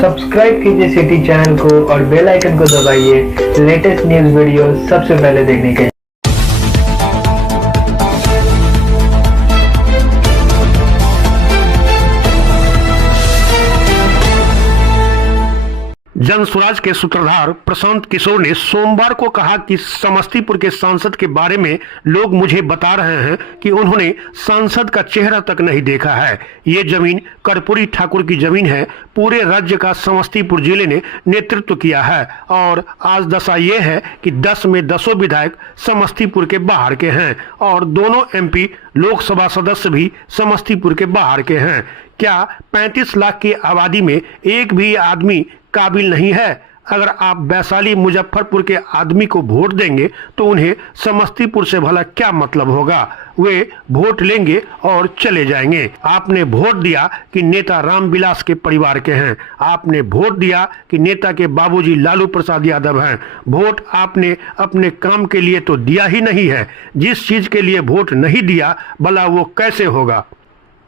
Subscribe कीजिए city channel को और बेल आइकन को दबाइए लेटेस्ट न्यूज़ वीडियो सबसे पहले देखने के लिए। जनसुराज के सूत्रधार प्रशांत किशोर ने सोमवार को कहा कि समस्तीपुर के सांसद के बारे में लोग मुझे बता रहे हैं कि उन्होंने सांसद का चेहरा तक नहीं देखा है। ये जमीन कर्पूरी ठाकुर की जमीन है। पूरे राज्य का समस्तीपुर जिले ने नेतृत्व किया है और आज दशा ये है कि 10 में 10 विधायक समस्तीपुर के बाहर के हैं और दोनों एमपी लोकसभा सदस्य भी समस्तीपुर के बाहर के हैं। क्या 35 लाख की आबादी में एक भी आदमी काबिल नहीं है? अगर आप वैशाली मुजफ्फरपुर के आदमी को वोट देंगे तो उन्हें समस्तीपुर से भला क्या मतलब होगा? वे वोट लेंगे और चले जाएंगे। आपने वोट दिया कि नेता रामविलास के परिवार के हैं। आपने वोट दिया कि नेता के बाबूजी लालू प्रसाद यादव हैं। वोट आपने अपने काम के लिए तो दिया ही नहीं है। जिस चीज के लिए वोट नहीं दिया भला वो कैसे होगा?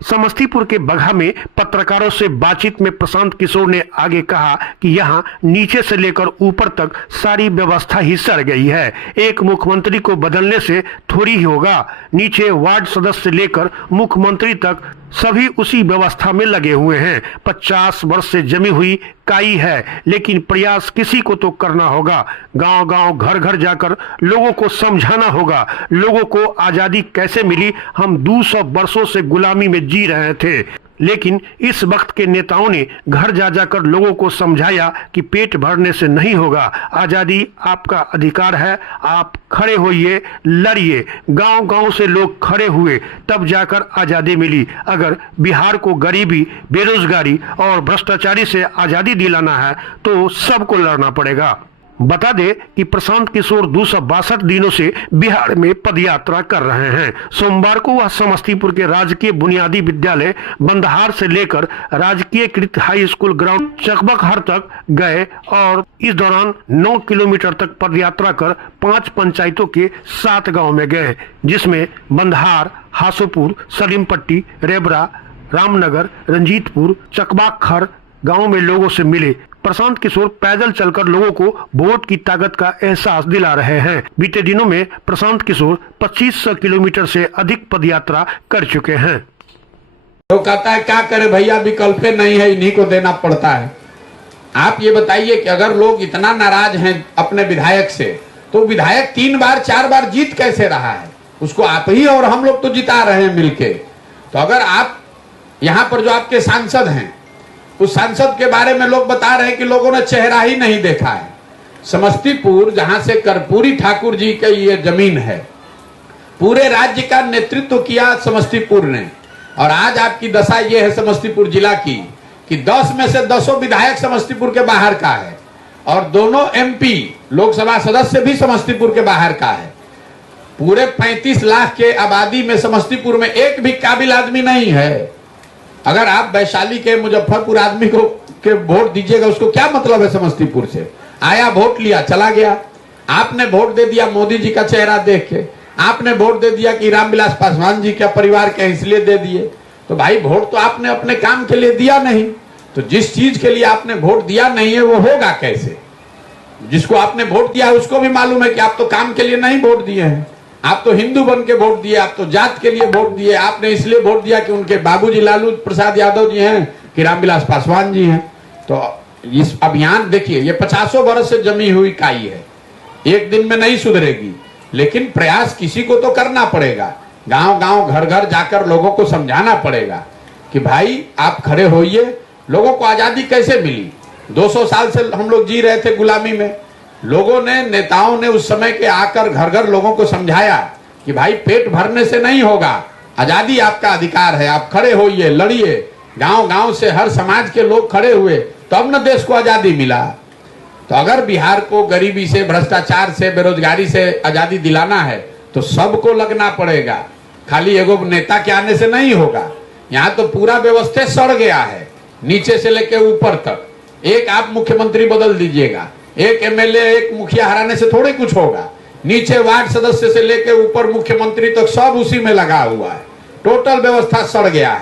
समस्तीपुर के बगहा में पत्रकारों से बातचीत में प्रशांत किशोर ने आगे कहा कि यहां नीचे से लेकर ऊपर तक सारी व्यवस्था ही सड़ गई है। एक मुख्यमंत्री को बदलने से थोड़ी ही होगा। नीचे वार्ड सदस्य से लेकर मुख्यमंत्री तक सभी उसी व्यवस्था में लगे हुए हैं। 50 वर्ष से जमी हुई काई है, लेकिन प्रयास किसी को तो करना होगा। गांव गांव घर घर जाकर लोगों को समझाना होगा। लोगों को आजादी कैसे मिली? हम 200 वर्षों से गुलामी में जी रहे थे, लेकिन इस वक्त के नेताओं ने घर जा जाकर लोगों को समझाया कि पेट भरने से नहीं होगा। आजादी आपका अधिकार है। आप खड़े होइए, लड़िए। गांव गांव से लोग खड़े हुए तब जाकर आजादी मिली। अगर बिहार को गरीबी, बेरोजगारी और भ्रष्टाचारी से आजादी दिलाना है तो सबको लड़ना पड़ेगा। बता दे कि प्रशांत किशोर 262 दिनों से बिहार में पदयात्रा कर रहे हैं। सोमवार को वह समस्तीपुर के राजकीय बुनियादी विद्यालय बंदहार से लेकर राजकीय कृत हाई स्कूल ग्राउंड चकबकहर तक गए और इस दौरान 9 किलोमीटर तक पदयात्रा कर 5 पंचायतों के 7 गांव में गए, जिसमें बंदहार, हासोपुर, सलीमपट्टी, रेबरा, रामनगर, रंजीतपुर, चकबकहर गांव में लोगों से मिले। प्रशांत किशोर पैदल चलकर लोगों को वोट की ताकत का एहसास दिला रहे हैं। बीते दिनों में प्रशांत किशोर 2500 किलोमीटर से अधिक पदयात्रा कर चुके हैं। तो कहता है क्या करे भैया, विकल्प नहीं है, इन्हीं को देना पड़ता है। आप ये बताइए कि अगर लोग इतना नाराज हैं अपने विधायक से, तो विधायक 3 बार 4 बार जीत कैसे रहा है? उसको आप ही और हम लोग तो जिता रहे हैं मिलके। तो अगर आप यहाँ पर जो आपके सांसद हैं, उस सांसद के बारे में लोग बता रहे हैं कि लोगों ने चेहरा ही नहीं देखा है। समस्तीपुर, जहां से कर्पूरी ठाकुर जी की ये जमीन है, पूरे राज्य का नेतृत्व किया समस्तीपुर ने। और आज आपकी दशा ये है समस्तीपुर जिला की कि 10 में से 10 विधायक समस्तीपुर के बाहर का है और दोनों एमपी लोकसभा सदस्य भी समस्तीपुर के बाहर का है। पूरे 35 लाख के आबादी में समस्तीपुर में एक भी काबिल आदमी नहीं है। अगर आप वैशाली के, मुजफ्फरपुर आदमी को के वोट दीजिएगा, उसको क्या मतलब है समस्तीपुर से? आया, वोट लिया, चला गया। आपने वोट दे दिया मोदी जी का चेहरा देख के। आपने वोट दे दिया कि रामविलास पासवान जी के परिवार के इसलिए दे दिए। तो भाई, वोट तो आपने अपने काम के लिए दिया नहीं। तो जिस चीज के लिए आपने वोट दिया नहीं है वो होगा कैसे? जिसको आपने वोट दिया है उसको भी मालूम है कि आप तो काम के लिए नहीं वोट दिए हैं। आप तो हिंदू बन के वोट दिए, आप तो जात के लिए वोट दिए। आपने इसलिए वोट दिया कि उनके बाबूजी लालू प्रसाद यादव जी हैं कि रामविलास पासवान जी हैं। तो इस अभियान देखिए, ये 50 वर्ष से जमी हुई काई है, एक दिन में नहीं सुधरेगी, लेकिन प्रयास किसी को तो करना पड़ेगा। गांव गांव घर घर जाकर लोगों को समझाना पड़ेगा कि भाई आप खड़े होइए। लोगों को आजादी कैसे मिली? 200 साल से हम लोग जी रहे थे गुलामी में। लोगों ने, नेताओं ने उस समय के आकर घर घर लोगों को समझाया कि भाई पेट भरने से नहीं होगा, आजादी आपका अधिकार है। आप खड़े होइए, लड़िए। गांव गांव से हर समाज के लोग खड़े हुए तब न देश को आजादी मिला। तो अगर बिहार को गरीबी से, भ्रष्टाचार से, बेरोजगारी से आजादी दिलाना है तो सबको लगना पड़ेगा। खाली एगो नेता के आने से नहीं होगा। यहाँ तो पूरा व्यवस्था सड़ गया है, नीचे से लेके ऊपर तक। एक आप मुख्यमंत्री बदल दीजिएगा, एक एमएलए, एक मुखिया हराने से थोड़े कुछ होगा। नीचे वार्ड सदस्य से लेकर ऊपर मुख्यमंत्री तक सब उसी में लगा हुआ है। टोटल व्यवस्था सड़ गया है।